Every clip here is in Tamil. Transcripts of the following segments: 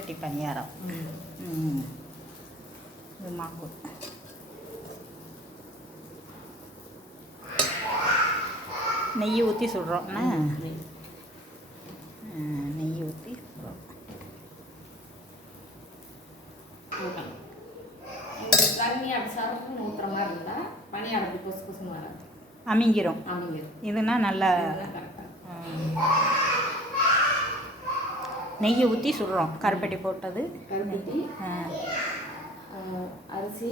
கருப்பட்டி பணியாரம். இது மாவு நெய் ஊற்றி சுடுறோம்னா நெய் ஊற்றி சுடுறோம். தண்ணி அப்படி சாப்பிட்டு ஊற்றுற மாதிரி இருந்தால் பணியாரம் கொசு கொசுன்னு வராது, அமிங்கிரும். இதுனா நல்லா நெய்யை ஊற்றி சுடுறோம். கருப்பட்டி போட்டது, கருப்பட்டி, அரிசி,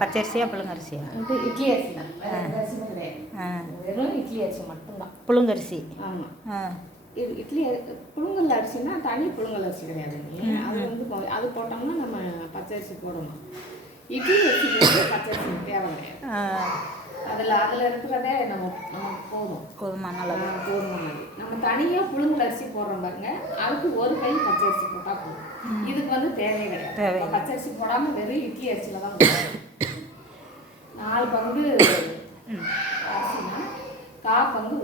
பச்சரிசியா புழுங்கரிசியா? இட்லி அரிசி தான், அரிசி கிடையாது, வெறும் இட்லி அரிசி மட்டும்தான். புழுங்கரிசி. ஆமாம், இது இட்லி புழுங்கல் அரிசினா தனி புழுங்கல் அரிசி கிடையாது. அது வந்து அது போட்டோம்னா நம்ம பச்சரிசி போடணும். இட்லி அரிசி பச்சரிசி தேவை கிடையாது. அதில் இருக்கிறதே நமக்கு போதுமான அளவு. நம்ம தனியாக புழுங்கல் அரிசி போடுறோம் பாருங்க, அதுக்கு ஒரு கை பச்சரிசி போட்டால் போதும். இதுக்கு வந்து தேவையே கிடையாது. பச்சரிசி போடாமல் வெறும் இட்லி அரிசியில் தான் 4 பங்கு அரிசினா 1/4 பங்கு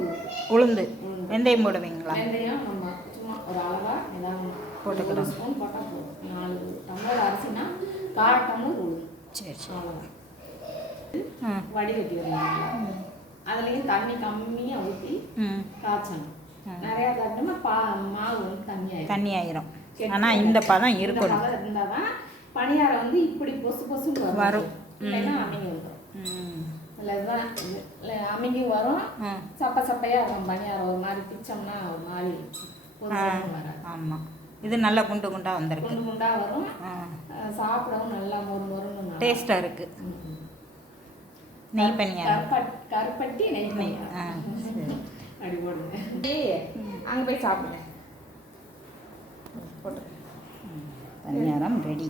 உளுந்து. வெந்தயம் போடுவீங்களா? வெந்தயம் நம்ம சும்மா ஒரு அளவாக ஏதாவது போட்டுக்கலாம். ஸ்பூன் போட்டால் போதும். 4 டம்ளர் அரிசினா 1/4 டம்ளர் உளுந்து. சரி, அவ்வளோதான். வடிகட்டி வரணும். அதுலேயும் தண்ணி கம்மியாக ஊற்றி காய்ச்சணும். நிறையா காய்ச்சோம்னா மாவு வந்து தண்ணி ஆயிரும். ஆனால் இந்த பதம் இருக்கணும். இருந்தால் தான் பணியாரம் வந்து இப்படி பொசு பொசுன்னு வரும். இல்லைன்னா அமிங்கி வரும். இல்லை இதுதான் இல்லை அமிங்கி வரும். சப்பையாக இருக்கும் பணியாரம். ஒரு மாதிரி பிச்சோம்னா ஒரு மாதிரி வராது. ஆமாம், இது நல்லா குண்டு குண்டாக வந்துருக்கு. குண்டு குண்டாக வரும். சாப்பிடவும் நல்லா மொறு மொறுன்னு டேஸ்ட்டாக இருக்குது. நெய் பணியாரம், கருப்பட்டி நெய் பணியாரம் அப்படி போடுங்க. அங்கே போய் சாப்பிடுங்க. போட்டு பணியாரம் ரெடி.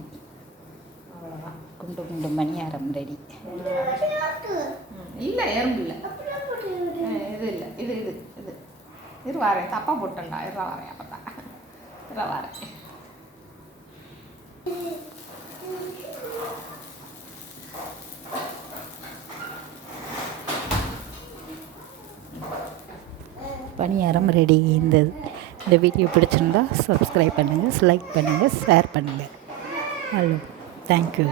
அவ்வளோதான், குண்டு குண்டு பணியாரம் ரெடி. இல்லை எறும்பு இல்லை, இது இல்லை, இது இது இது இது வரேன். தப்பாக போட்டேன்டா. இதெல்லாம் வரேன். அப்போ தான் இதெல்லாம் வரேன். பணியாரம் ரெடி. இந்த வீடியோ பிடிச்சிருந்தா சப்ஸ்கிரைப் பண்ணுங்கள், லைக் பண்ணுங்கள், ஷேர் பண்ணுங்கள். Hello, thank you.